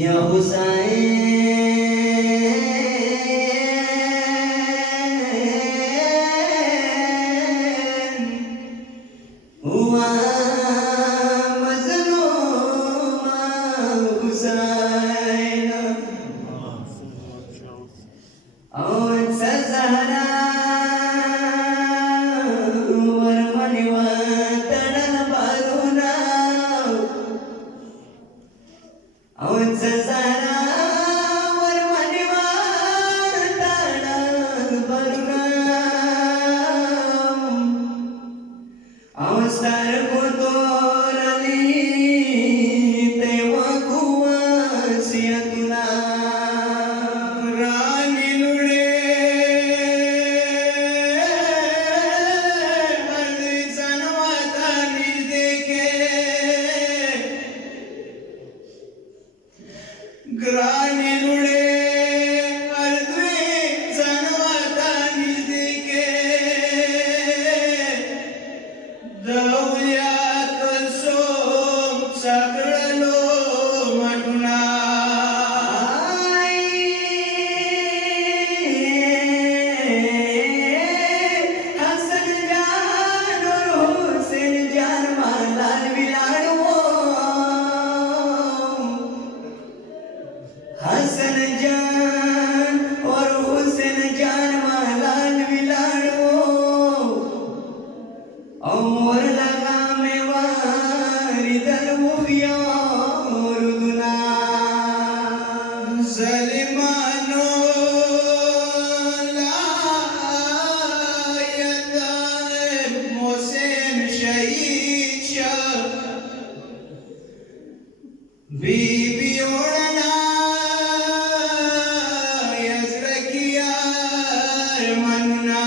या हुसैन हुआ मज़लूम हुसैन और सज़हरा वरमनि वतन बारुना और सज़हरा वरमनि वतन बारुना और सर को तोरली तेवा कुवासियतुना रानी लुड़े मर्दी सनवाता निर्देके ग्रानी लुड़े मर्दी सनवाता निर्देके दौल्यात सोम सगळलो मटुना हसन जान और हुसैन जान मालाल विलाड़ो हसन जान और हुसैन जान मालाल विलाड़ो और लगा में वारिदल मुखिया और दुना सलिमानो लायत मोहसिन शहीद शाह बीबी ओढ़ना यजरकियार मन्ना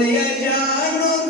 बोल या जानू